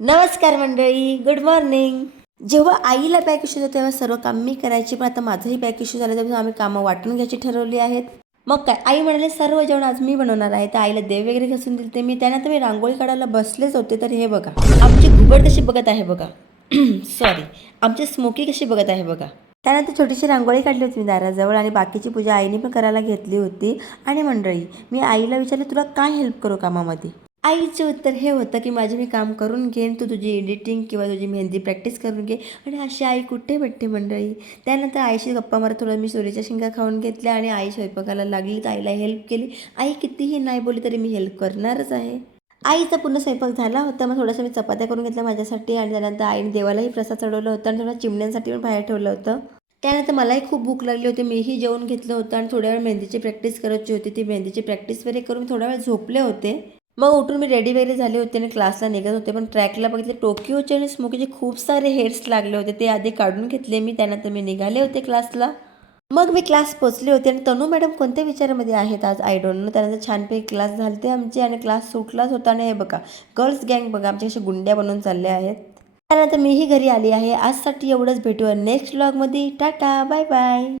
नमस्कार मंडळी, good morning. जेव्हा आईला बॅक इश्यू होता तेव्हा सर्व काम मी करायची, पण आता माझंही बॅक इश्यू झालं तेव्हा आम्ही कामं वाटून घ्यायची ठरवली आहेत. मग काय, आई म्हणाले सर्व जेवण आज मी बनवणार आहे. तर आईला देव वगैरे घासून दिले ते मी. त्यानंतर मी रांगोळी काढायला बसलेच होते, तर हे बघा आमची घुबड कशी बघत आहे बघा. सॉरी, आमची स्मोकी कशी बघत आहे बघा. त्यानंतर छोटीशी रांगोळी काढली होती मी दाराजवळ आणि बाकीची पूजा आईने पण करायला घेतली होती. आणि मंडळी, मी आईला विचारले तुला काय हेल्प करू कामामध्ये. आईचे उत्तर हे होतं की माझे मी काम करून घेईन, तू तुझी एडिटिंग किंवा तुझी मेहंदी प्रॅक्टिस करून घे. आणि अशी आई कुठे भेटते मंडळी. त्यानंतर आईशी गप्पा मारत थोडं मी चोरीच्या शेंगा खाऊन घेतल्या आणि आई स्वयंपाकाला लागली, तर आईला हेल्प केली. आई कितीही नाही बोलली तरी मी हेल्प करणारच आहे. आईचा पूर्ण स्वयंपाक झाला होता, मग थोडंसं मी चपात्या करून घेतल्या माझ्यासाठी आणि त्यानंतर आईने देवालाही प्रसाद चढवला होता आणि थोडं चिमण्यांसाठी पण बाहेर ठेवलं होतं. त्यानंतर मलाही खूप भूक लागली होती, मीही जेवण घेतलं होतं आणि थोड्या वेळ मेहंदीची प्रॅक्टिस करायची होती. ती मेहंदीची प्रॅक्टिस वगैरे करून थोडा वेळ झोपले होते. मग उठून मी रेडी वगैरे झाले होते आणि क्लासला निघत होते, पण ट्रॅकला बघितले टोकियोचे आणि स्मोकीचे खूप सारे हेअर्स लागले होते, ते आधी काढून घेतले मी. त्यानंतर मी निघाले होते क्लासला. मग मी क्लास पोचले होते आणि तनू मॅडम कोणत्या विचारामध्ये आहेत आज आय डोंट नो. त्यानंतर छानपैकी क्लास झालते आमचे आणि क्लास सुटलाच होता. आणि हे बघा गर्ल्स गँग बघा आमच्या अशा गुंड्या बनवून चालल्या आहेत. त्यानंतर मीही घरी आली आहे. आजसाठी एवढंच, भेटूया नेक्स्ट व्लॉगमध्ये. Tata, bye bye.